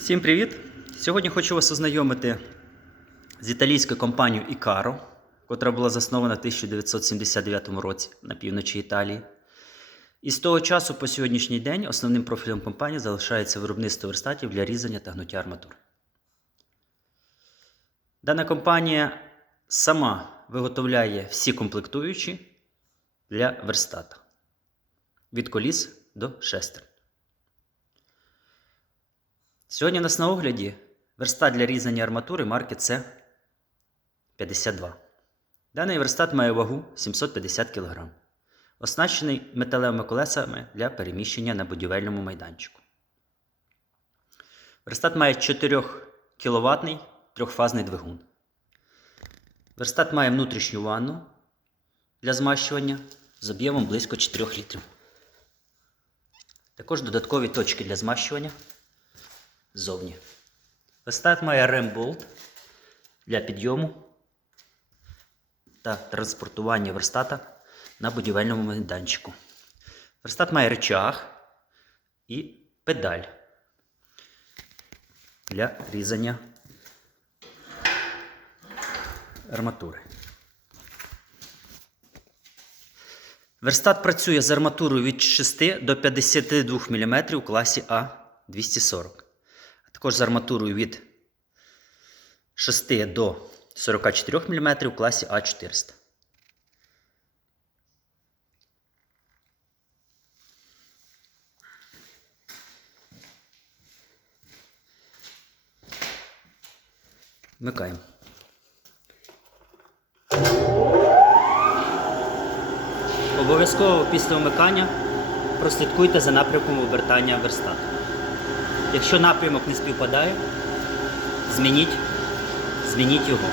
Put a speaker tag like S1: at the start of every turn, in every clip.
S1: Всім привіт! Сьогодні хочу вас ознайомити з італійською компанією Icaro, котра була заснована в 1979 році на півночі Італії. І з того часу по сьогоднішній день основним профілем компанії залишається виробництво верстатів для різання та гнуття арматур. Дана компанія сама виготовляє всі комплектуючі для верстата від коліс до шестерн. Сьогодні у нас на огляді верстат для різання арматури марки С52. Даний верстат має вагу 750 кг, оснащений металевими колесами для переміщення на будівельному майданчику. Верстат має 4 кВт трьохфазний двигун. Верстат має внутрішню ванну для змащування з об'ємом близько 4 літрів. Також додаткові точки для змащування ззовні. Верстат має ремболт для підйому та транспортування верстата на будівельному майданчику. Верстат має речах і педаль для різання арматури. Верстат працює з арматурою від 6 до 52 мм у класі А240 а також з арматурою від 6 до 44 мм у класі А400. Вмикаємо. Обов'язково після вмикання прослідкуйте за напрямком обертання верстату. Якщо напрямок не співпадає, змініть, змініть його.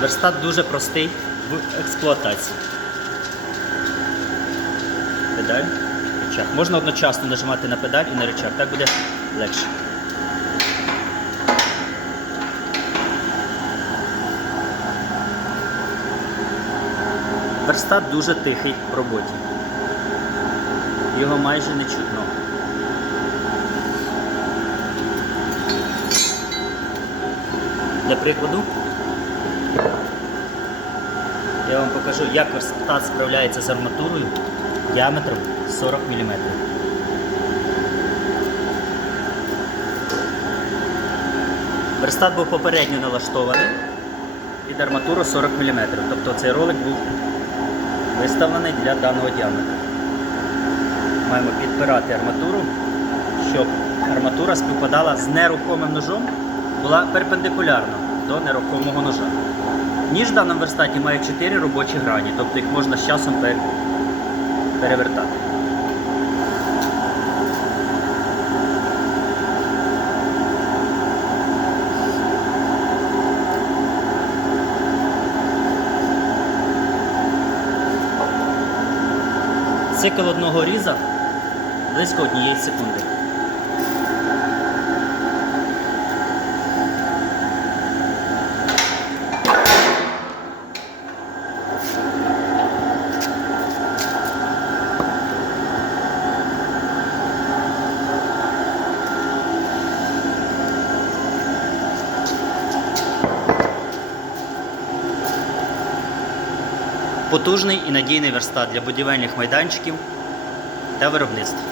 S1: Верстат дуже простий в експлуатації. Педаль, рычаг. Можна одночасно нажимати на педаль і на рычаг, так буде легше. Верстат дуже тихий в роботі. Його майже не чутно. Для прикладу я вам покажу, як верстат справляється з арматурою діаметром 40 мм. Верстат був попередньо налаштований під арматуру 40 мм. Тобто цей ролик був виставлений для даного діаметру. Маємо підпирати арматуру, щоб арматура співпадала з нерухомим ножом, була перпендикулярна до нерухомого ножа. Ніж в даному верстаті має 4 робочі грані, тобто їх можна з часом пер- перевертати. Цикл одного різа близько однієї секунди. Потужний і надійний верстат для будівельних майданчиків та виробництв.